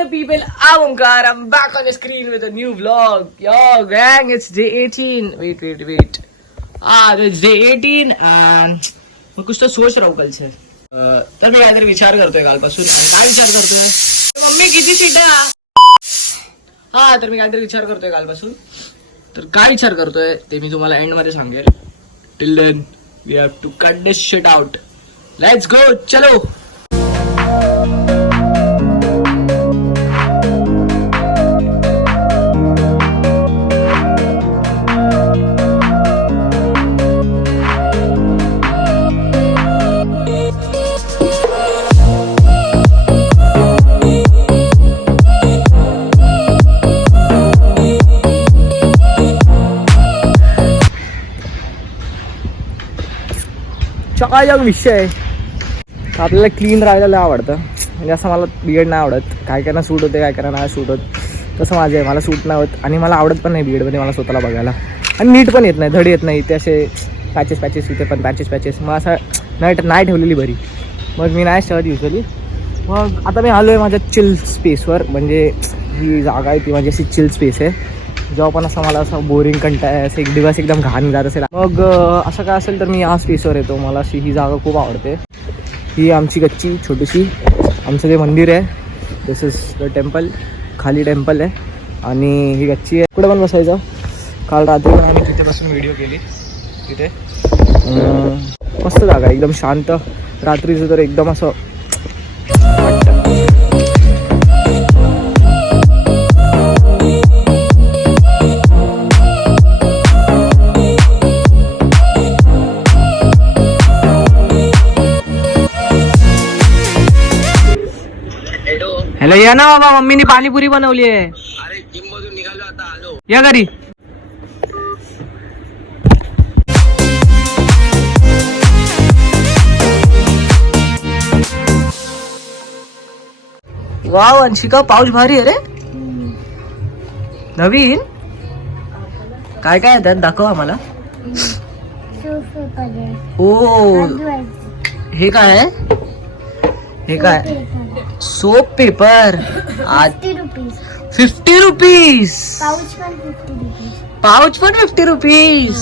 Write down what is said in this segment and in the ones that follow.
the people, I'm Omkar. I'm back on the screen with a new vlog. Yo, gang, it's day 18. Wait. It's day 18 and मैं कुछ तो सोच रहा हूँ कल से. तर मी काहीतरी विचार करतोय कालपासून. काय विचार करतोय? मम्मी किती शिट्या? तर मी काहीतरी विचार करतोय कालपासून. तर काय विचार करतोय ते मी तुम्हाला एंड मध्ये सांगेल. Till then, we have to cut this shit out. Let's go, चलो. काय विषय आहे आपल्याला क्लीन राहायला आवडतं. म्हणजे असं मला बियर्ड नाही आवडत. काय काय ना सूट होते, काय काय नाही सूट होत. तसं माझं आहे, मला सूट नाही होत आणि मला आवडत पण नाही बियर्डमध्ये मला स्वतःला बघायला. आणि नीट पण येत नाही, धड येत नाही. ते असे पॅचेस इथे पण पॅचेस मग असं नाही ठेवलेली बरी. मग मी नाही ठेवत युजली. मग आता मी आलो आहे माझ्या चिल स्पेसवर. म्हणजे ही जागा आहे ती माझी अशी चिल स्पेस आहे. जेव्हा पण असं मला असं बोरिंग कंटाळ असं एक दिवस एकदम घाण जात असेल मग असं काय असेल तर मी या स्पेसवर येतो. मला अशी ही जागा खूप आवडते. ही आमची गच्ची छोटीशी, आमचं जे मंदिर आहे. दिस इज द टेम्पल. खाली टेम्पल आहे आणि ही गच्ची आहे. कुठे पण बसायचं. काल रात्री पण आम्ही तिथे बसून व्हिडिओ केली. तिथे मस्त जागा आहे, एकदम शांत. रात्रीचं तर एकदम असं वाटतं. हॅलो, या ना बाबा, मम्मीने पाणीपुरी बनवली आहे. अरे जिम मधून निघालो आता आलो. या घरी. वाव, अंशिका पाऊच भारी आहे रे. नवीन काय काय आहे त्यात, दाखव आम्हाला. ओ, हे काय आहे? हे काय? Soap paper. 50 रुपीज. पाऊच पण 50 रुपीज.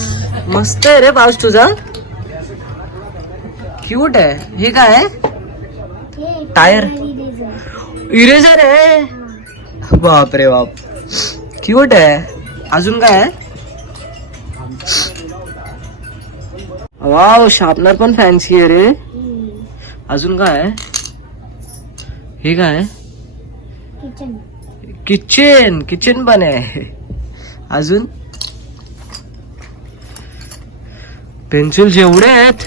मस्त आहे रे पाऊच तुझा, क्यूट आहे. हे काय आहे? टायर इरेझर आहे. बाप रे बाप, क्यूट आहे. अजून काय आहे? वाव, शार्पनर पण फॅन्सी आहे रे. अजून काय आहे? हे काय? किचन पण आहे. अजून पेन्सिल्स एवढे आहेत.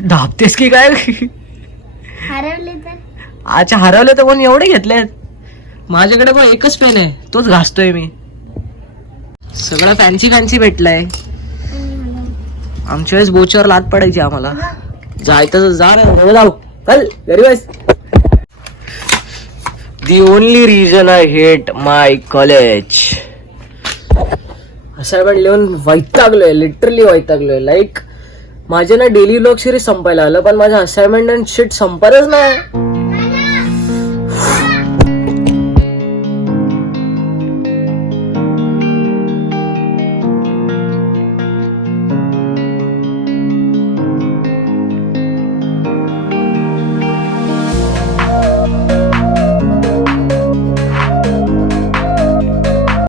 धापतेस की काय? हरवले तर? अच्छा, हरवले तर पण एवढे घेतलेत. माझ्याकडे पण एकच पेन आहे, तोच घासतोय मी. सगळं फॅन्सी भेटलंय. आमच्या वेळेस बोचवर लात पडायची आम्हाला. जायचं जा ना, जाऊ चल घरी बस. The only reason I hate my college. Assignment लिहून वैतागलोय, लिटरली वैतागलोय. लाईक माझे ना डेली व्लॉग सिरीज संपायला आलं, पण माझं असाइनमेंट अँड शिट संपतच नाही.